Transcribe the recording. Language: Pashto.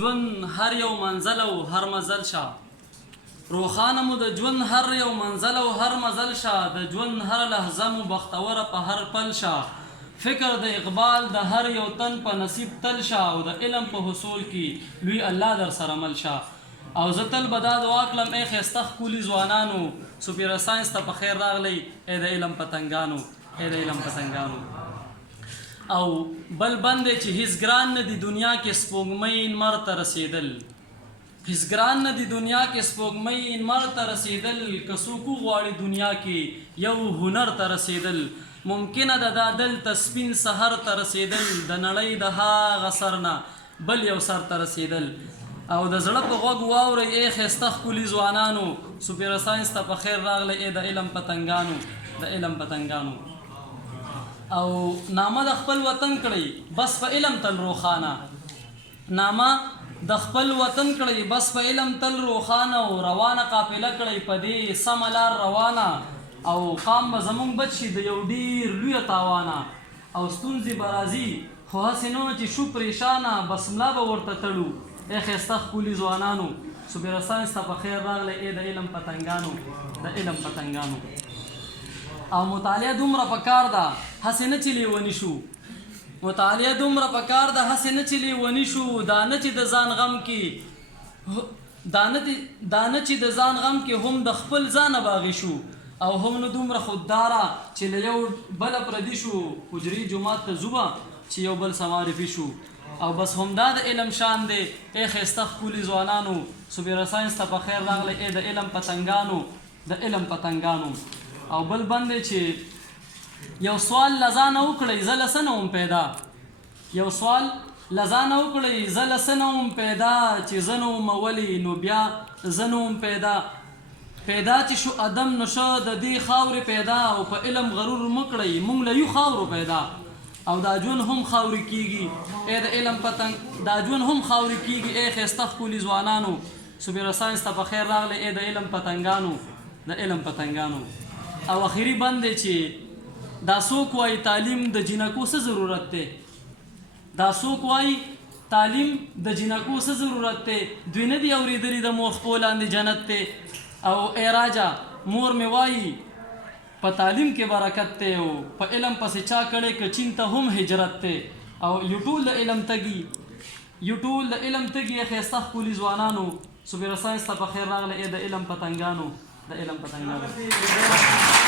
ژوند هر یو منزل او هر مزل شه روخانه مو د ژوند هر یو منزل او هر مزل شه د ژوند هر لحظه مو بختوره په هر پل شه فکر د اقبال د هر یو تن په نصیب تل شه او د علم په حصول کې لوی الله در سره مل شه او زه تل به دا دعا کړم ای ښایسته ښکلي ځوانانو سپیره ساینس ته په خیر راغلی ای د علم پتنګانو ای د علم پتنګانو او بل بند دی چې هیڅ ګران نه دی دنیا کې سپوږمۍ انمر ته رسېدل هیڅ ګران نه دی دنیا کې سپوږمۍ انمر ته رسېدل که څوک وغواړي دنیا کې یو هنر ته رسېدل ممکنه ده دا دلته سپین سحر ته رسېدل د نړۍ د هغه سر نه بل یو سر ته رسېدل او د زړه په غوږ واورئ ای ښایسته ښکلي ځوانانو سپیره ساینس ته په خیر راغلی ای د علم پتنګانو د علم پتنګانو او نامه د خپل وطن کړئ بس په علم تل روښانه نامه د خپل وطن کړئ بس په علم تل روښانه او روانه قافله کړئ په دې سمه لار روانه او قام به زمونږ بچ شي د یو ډېر لویه تاوانه او ستونزې به راځي خو هسې نه چې شو پریشانه بس ملا به ورته تړو ای ښایسته ښکلي ځوانانو سپیره ساینس ته په خیر راغلی ای د علم پتنګانو د علم پتنګانو او مطالعه دومره پکار ده هسې نه چې لیوني شو مطالعه دومره پکار ده هسې نه چې لیوني شو دا نه چې د ځان غم کې دا نه چې د ځان غم کې هم د خپل ځانه باغي شو او هم نه دومره خودداره چې له یو بله پردي شو حجري جومات ته ځو چې یو بل سمعرفي شو او بس همدا د علم شان دی ای ښایسته ښکلي ځوانانو سپیره ساینس ته په خیر راغلی ای د علم پتنګانو د علم پتنګانو او بل بند دی چې یو سوال له ځانه وکړئ زه له څه نه وم پیدا یو سوال له ځانه وکړئ زه له څه نه وم پیدا چې زه نه وم ولې نو بیا زه نه وم پیدا چې شو ادم نو شه د دې خاورې پیدا او په علم غرور مه کړئ موږ له یو خاورو پیدا او دا ژوند هم خاورې کېږي ای د علم پتنګ دا ژوند هم خاورې کېږي ای ښایسته ښکلي ځوانانو سپیره ساینس ته په خیر راغلی ای د علم پتنګانو د علم پتنګانو او اخري بند دی چې دا څوک وایي تعلیم د جینکو څه ضرورت دی دا څوک وایي تعلیم د جینکو څه ضرورت دی دوی نه دي اورېدلي د مور خپو لاندې جنت دی او ای راجا مور مې وایي په تعلیم کې برکت دی او په علم پسې چا کړی که چین ته هم هجرت دی او یو ټول د علم تږي یو ټول د علم تږي ښایسته ښکلي ځوانانو سپیره ساینس ته په خیر راغلی ای د علم پتنګانو د علم پتنګانو